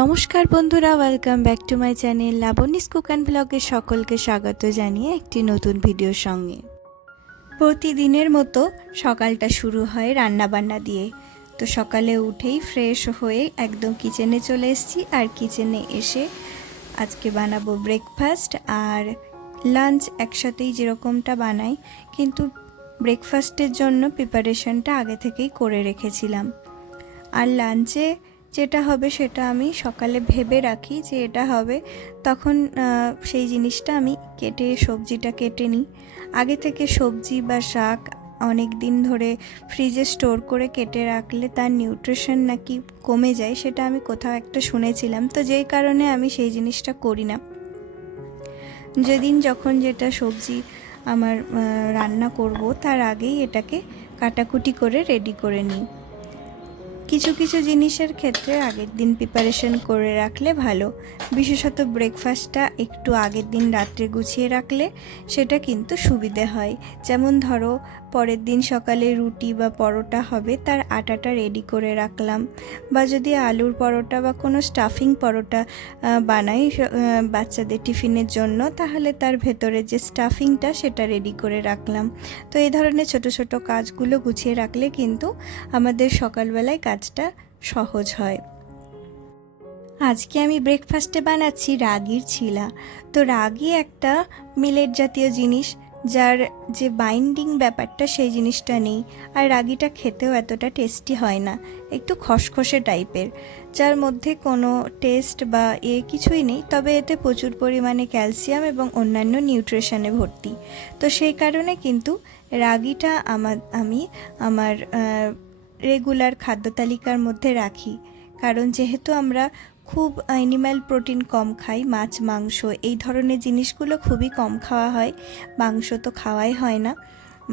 নমস্কার বন্ধুরা, welcome back to my channel Labani's cook and ব্লগে সকলকে স্বাগত জানিয়ে একটি নতুন ভিডিওর সঙ্গে। প্রতিদিনের মতো সকালটা শুরু হয় রান্নাবান্না দিয়ে। তো সকালে উঠেই ফ্রেশ হয়ে একদম কিচেনে চলে এসেছি, আর কিচেনে এসে আজকে বানাবো ব্রেকফাস্ট আর লাঞ্চ একসাথেই যেরকমটা বানাই, কিন্তু ব্রেকফাস্টের জন্য প্রিপারেশনটা আগে থেকেই করে রেখেছিলাম। আর লাঞ্চে যেটা হবে সেটা আমি সকালে ভেবে রাখি যে এটা হবে, তখন সেই জিনিসটা আমি সবজিটা কেটে নিই। আগে থেকে সবজি বা শাক অনেক দিন ধরে ফ্রিজে স্টোর করে কেটে রাখলে তার নিউট্রিশন নাকি কমে যায়, সেটা আমি কোথাও একটা শুনেছিলাম। তো যেই কারণে আমি সেই জিনিসটা করি না। যেদিন যখন যেটা সবজি আমার রান্না করব তার আগেই এটাকে কাটাকুটি করে রেডি করে নিই। কিছু কিছু জিনিসের ক্ষেত্রে আগের দিন প্রিপারেশন করে রাখলে ভালো, বিশেষত ব্রেকফাস্টটা একটু আগের দিন রাত্রে গুছিয়ে রাখলে সেটা কিন্তু সুবিধে হয়। যেমন ধরো পরের দিন সকালে রুটি বা পরোটা হবে, তার আটাটা রেডি করে রাখলাম, বা যদি আলুর পরোটা বা কোনো স্টাফিং পরোটা বানাই বাচ্চাদের টিফিনের জন্য, তাহলে তার ভেতরে যে স্টাফিংটা সেটা রেডি করে রাখলাম। তো এই ধরনের ছোট ছোট কাজগুলো গুছিয়ে রাখলে কিন্তু আমাদের সকালবেলায় কাজটা সহজ হয়। আজকে আমি ব্রেকফাস্টে বানাচ্ছি রাগির ছিলা। তো রাগি একটা মিলেট জাতীয় জিনিস, যার যে বাইন্ডিং ব্যাপারটা সেই জিনিসটা নেই, আর রাগিটা খেতেও এতটা টেস্টি হয় না, একটু খসখসে টাইপের, যার মধ্যে কোনো টেস্ট বা কিছুই নেই। তবে এতে প্রচুর পরিমাণে ক্যালসিয়াম এবং অন্যান্য নিউট্রিশনে ভর্তি। তো সেই কারণে কিন্তু রাগিটা আমি আমার রেগুলার খাদ্য তালিকার মধ্যে রাখি। কারণ যেহেতু আমরা খুব অ্যানিম্যাল প্রোটিন কম খাই, মাছ মাংস এই ধরনের জিনিসগুলো খুবই কম খাওয়া হয়, মাংস তো খাওয়াই হয় না,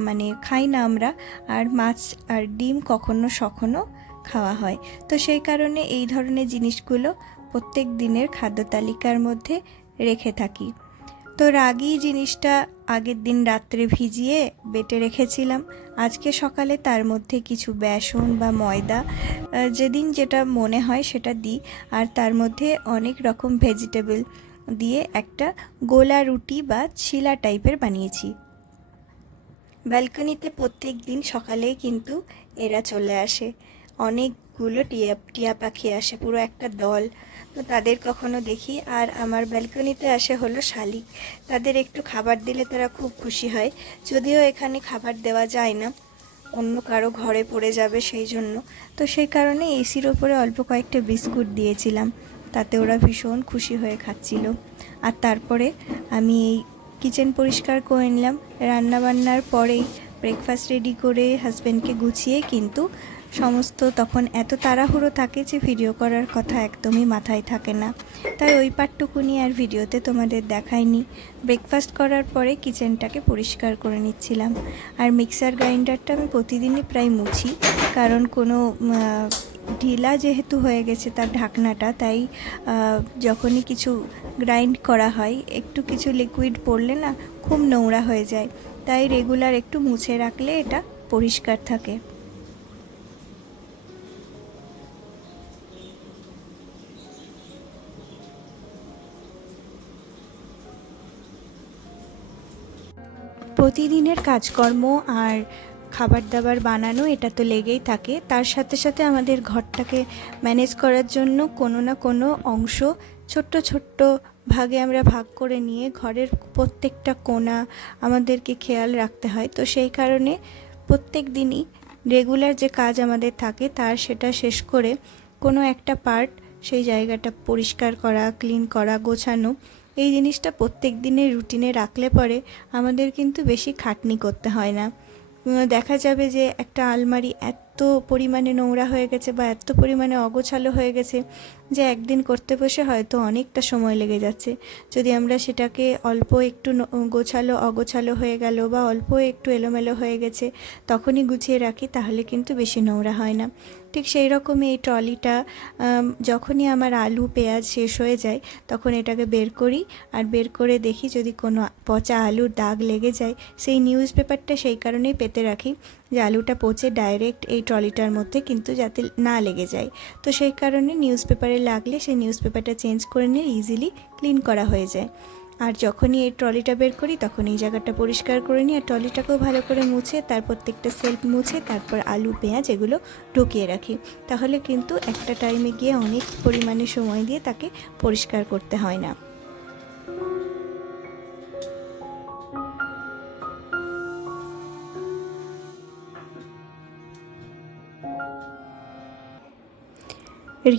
মানে খাই না আমরা, আর মাছ আর ডিম কখনো সখনো খাওয়া হয়। তো সেই কারণে এই ধরনের জিনিসগুলো প্রত্যেক দিনের খাদ্য তালিকার মধ্যে রেখে থাকি। তো রাগি জিনিসটা আগের দিন রাত্রে ভিজিয়ে বেটে রেখেছিলাম। আজকে সকালে তার মধ্যে কিছু বেসন বা ময়দা, যেদিন যেটা মনে হয় সেটা দিই, আর তার মধ্যে অনেক রকম ভেজিটেবল দিয়ে একটা গোলা রুটি বা ছিলা টাইপের বানিয়েছি। ব্যালকনিতে প্রত্যেক দিন সকালে কিন্তু এরা চলে আসে, অনেকগুলো টিয়া পাখি আসে, পুরো একটা দল। তো তাদের কখনো দেখি, আর আমার ব্যালকনিতে আসে হলো শালিক। তাদের একটু খাবার দিলে তারা খুব খুশি হয়, যদিও এখানে খাবার দেওয়া যায় না, অন্য কারো ঘরে পড়ে যাবে সেই জন্য। তো সেই কারণে এসির ওপরে অল্প কয়েকটা বিস্কুট দিয়েছিলাম, তাতে ওরা ভীষণ খুশি হয়ে খাচ্ছিল। আর তারপরে আমি এই কিচেন পরিষ্কার করে নিলাম। রান্নাবান্নার পরেই ব্রেকফাস্ট রেডি করে হাজব্যান্ডকে গুছিয়ে কিন্তু সমস্ত তখন এত তাড়াহুড়ো থাকে যে ভিডিও করার কথা একদমই মাথায় থাকে না, তাই ওই পার্টটুকুনি আর ভিডিওতে তোমাদের দেখাইনি। ব্রেকফাস্ট করার পরে কিচেনটাকে পরিষ্কার করে নিচ্ছিলাম। আর মিক্সার গ্রাইন্ডারটা আমি প্রতিদিনই প্রায় মুছি, কারণ কোনো ঢিলা যেহেতু হয়ে গেছে তার ঢাকনাটা, তাই যখনই কিছু গ্রাইন্ড করা হয় একটু কিছু লিকুইড পড়লে না খুব নোংরা হয়ে যায়, তাই রেগুলার একটু মুছে রাখলে এটা পরিষ্কার থাকে। প্রতিদিনের কাজকর্ম আর খাবার দাবার বানানো এটা তো লেগেই থাকে, তার সাথে সাথে আমাদের ঘরটাকে ম্যানেজ করার জন্য কোনো না কোনো অংশ ছোট্ট ছোট্ট ভাগে আমরা ভাগ করে নিয়ে ঘরের প্রত্যেকটা কোণা আমাদেরকে খেয়াল রাখতে হয়। তো সেই কারণে প্রত্যেক দিনই রেগুলার যে কাজ আমাদের থাকে তার সেটা শেষ করে কোনো একটা পার্ট সেই জায়গাটা পরিষ্কার করা, ক্লিন করা, গোছানো, এই জিনিসটা প্রত্যেক দিনের রুটিনে রাখলে পরে আমাদের কিন্তু বেশি খাটনি করতে হয় না। দেখা যাবে যে একটা আলমারি এত পরিমাণে নোংরা হয়ে গেছে বা এত পরিমাণে অগোছালো হয়ে গেছে যে একদিন করতে বসে হয়তো অনেকটা সময় লেগে যাচ্ছে। যদি আমরা সেটাকে অল্প একটু গোছালো অগোছালো হয়ে গেল বা অল্প একটু এলোমেলো হয়ে গেছে তখনই গুছিয়ে রাখি, তাহলে কিন্তু বেশি নোংরা হয় না। ঠিক সেই রকমই এই ট্রলিটা যখনই আমার আলু পেঁয়াজ শেষ হয়ে যায় তখন এটাকে বের করি, আর বের করে দেখি যদি কোনো পচা আলুর দাগ লেগে যায়, সেই নিউজ পেপারটা সেই কারণেই পেতে রাখি যে আলুটা পচে ডাইরেক্ট এই ট্রলিটার মধ্যে, কিন্তু যাতে না লেগে যায়। তো সেই কারণে নিউজ পেপারে লাগলে সেই নিউজ পেপারটা চেঞ্জ করে নিয়ে ইজিলি ক্লিন করা হয়ে যায়। আর যখনই এই ট্রলিটা বের করি তখন এই জায়গাটা পরিষ্কার করে নিই, আর ট্রলিটাকেও ভালো করে মুছে, তার প্রত্যেকটা সেলফ মুছে তারপর আলু পেঁয়াজ এগুলো ঢুকিয়ে রাখি। তাহলে কিন্তু একটা টাইমে গিয়ে অনেক পরিমাণে সময় দিয়ে তাকে পরিষ্কার করতে হয় না।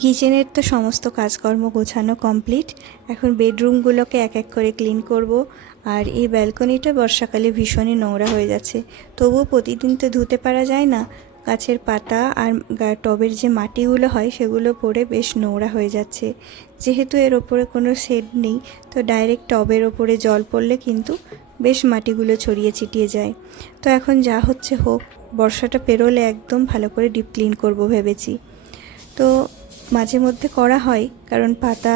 কিচেনের তো সমস্ত কাজকর্ম গোছানো কমপ্লিট। এখন বেডরুমগুলোকে এক এক করে ক্লিন করব। আর এই ব্যালকনিটা বর্ষাকালে ভীষণই নোংরা হয়ে যাচ্ছে, তবুও প্রতিদিন তো ধুতে পারা যায় না। গাছের পাতা আর টবের যে মাটিগুলো হয় সেগুলো পড়ে বেশ নোংরা হয়ে যাচ্ছে। যেহেতু এর ওপরে কোনো শেড নেই, তো ডাইরেক্ট টবের ওপরে জল পড়লে কিন্তু বেশ মাটিগুলো ছড়িয়ে ছিটিয়ে যায়। তো এখন যা হচ্ছে হোক, বর্ষাটা পেরোলে একদম ভালো করে ডিপ ক্লিন করব ভেবেছি। তো মাঝে মধ্যে করা হয়, কারণ পাতা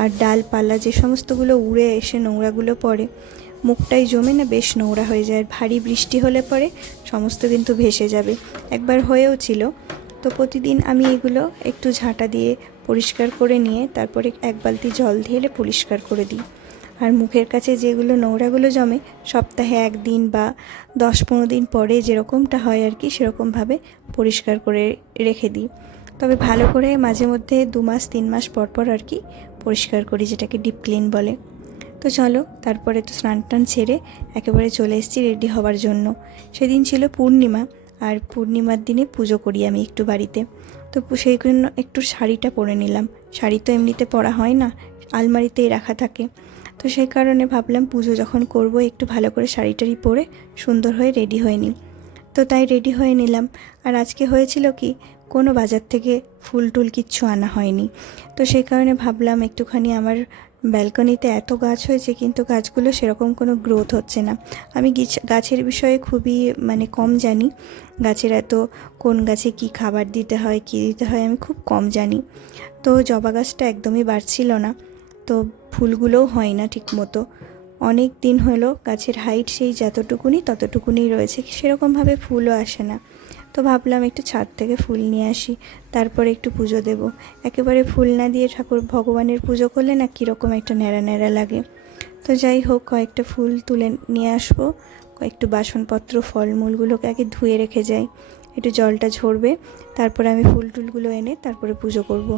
আর ডালপালা যে সমস্তগুলো উড়ে এসে নোংরাগুলো পড়ে, মুখটাই জমে না বেশ নোংরা হয়ে যায়। ভারী বৃষ্টি হলে পরে সমস্ত কিন্তু ভেসে যাবে, একবার হয়েও ছিল। তো প্রতিদিন আমি এগুলো একটু ঝাঁটা দিয়ে পরিষ্কার করে নিয়ে তারপরে এক বালতি জল ঢেলে পরিষ্কার করে দিই। আর মুখের কাছে যেগুলো নোংরাগুলো জমে সপ্তাহে 1 দিন বা 10-15 দিন পরে যেরকমটা হয় আর কি, সেরকমভাবে পরিষ্কার করে রেখে দিই। তবে ভালো করে মাঝে মধ্যে 2 মাস 3 মাস পর পর আর কি পরিষ্কার করি, যেটাকে ডিপ ক্লিন বলে। তো চলো, তারপরে তো স্নান টান ছেড়ে একেবারে চলে এসেছি রেডি হওয়ার জন্য। সেদিন ছিল পূর্ণিমা, আর পূর্ণিমার দিনে পুজো করি আমি একটু বাড়িতে। তো সেই জন্য একটু শাড়িটা পরে নিলাম। শাড়ি তো এমনিতে পরা হয় না, আলমারিতেই রাখা থাকে। তো সেই কারণে ভাবলাম পুজো যখন করব একটু ভালো করে শাড়িটারি পরে সুন্দর হয়ে রেডি হয়ে নিই। তো তাই রেডি হয়ে নিলাম। আর আজকে হয়েছিল কি, কোনো বাজার থেকে ফুল টুল কিচ্ছু আনা হয়নি। তো সেই কারণে ভাবলাম একটুখানি, আমার ব্যালকনিতে এত গাছ হয়েছে কিন্তু গাছগুলো সেরকম কোনো গ্রোথ হচ্ছে না। আমি গাছের বিষয়ে খুবই কম জানি। গাছের এত কোন গাছে কি খাবার দিতে হয় কী দিতে হয় আমি খুব কম জানি। তো জবা গাছটা একদমই বাড়ছিল না, তো ফুলগুলোও হয় না ঠিক মতো। অনেক দিন হলো গাছের হাইট সেই যতটুকুনি ততটুকুনি রয়েছে, সেরকমভাবে ফুলও আসে না। তো ভাবলাম একটু ছাদ থেকে ফুল নিয়ে আসি, তারপরে একটু পুজো দেব। একেবারে ফুল না দিয়ে ঠাকুর ভগবানের পুজো করলে না কীরকম একটা ন্যাড়া ন্যাড়া লাগে। তো যাই হোক, কয়েকটা ফুল তুলে নিয়ে আসবো। কয়েকটু বাসনপত্র ফলমূলগুলোকে আগে ধুয়ে রেখে যাই, একটু জলটা ঝরবে, তারপরে আমি ফুল টুলগুলো এনে তারপরে পুজো করব।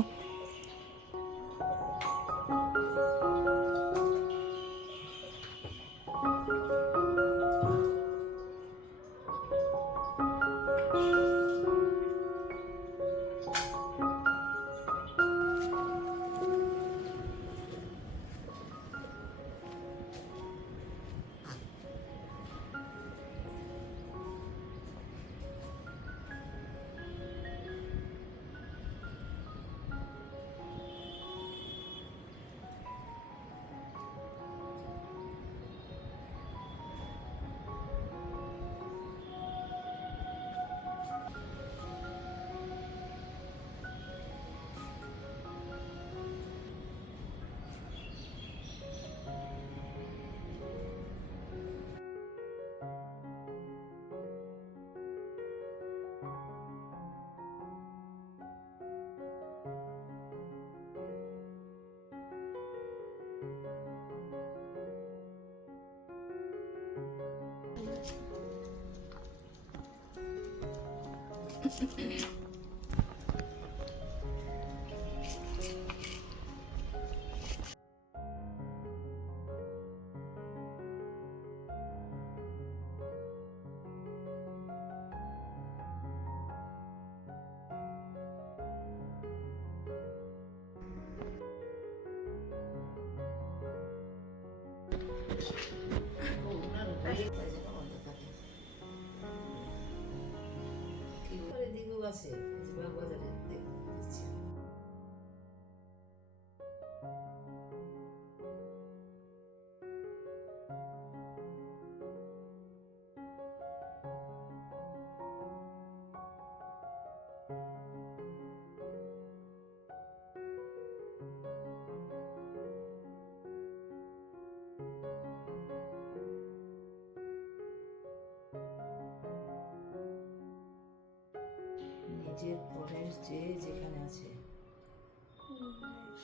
যে পরের যে যেখানে আছে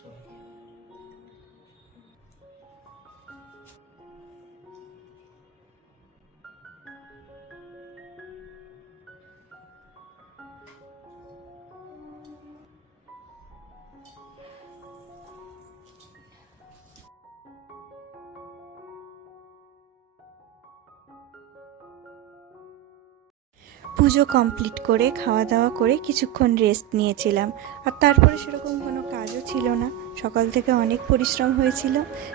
সবাইকে। পুজো কমপ্লিট করে খাওয়া দাওয়া করে কিছুক্ষণ রেস্ট নিয়েছিলাম। আর তারপরে সেরকম কোনো কাজও ছিল না, সকাল থেকে অনেক পরিশ্রম হয়েছিল,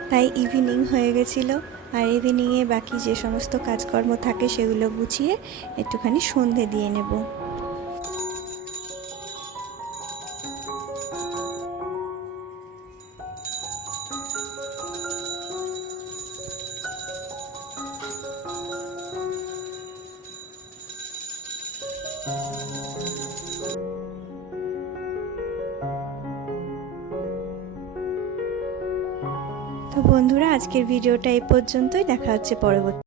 তাই ইভিনিং হয়ে গেছিলো। আর ইভিনিংয়ে বাকি যে সমস্ত কাজকর্ম থাকে সেগুলো গুছিয়ে একটুখানি সন্ধে দিয়ে নেব। তো বন্ধুরা, আজকের ভিডিওটা এই পর্যন্তই। দেখা হচ্ছে পরবর্তী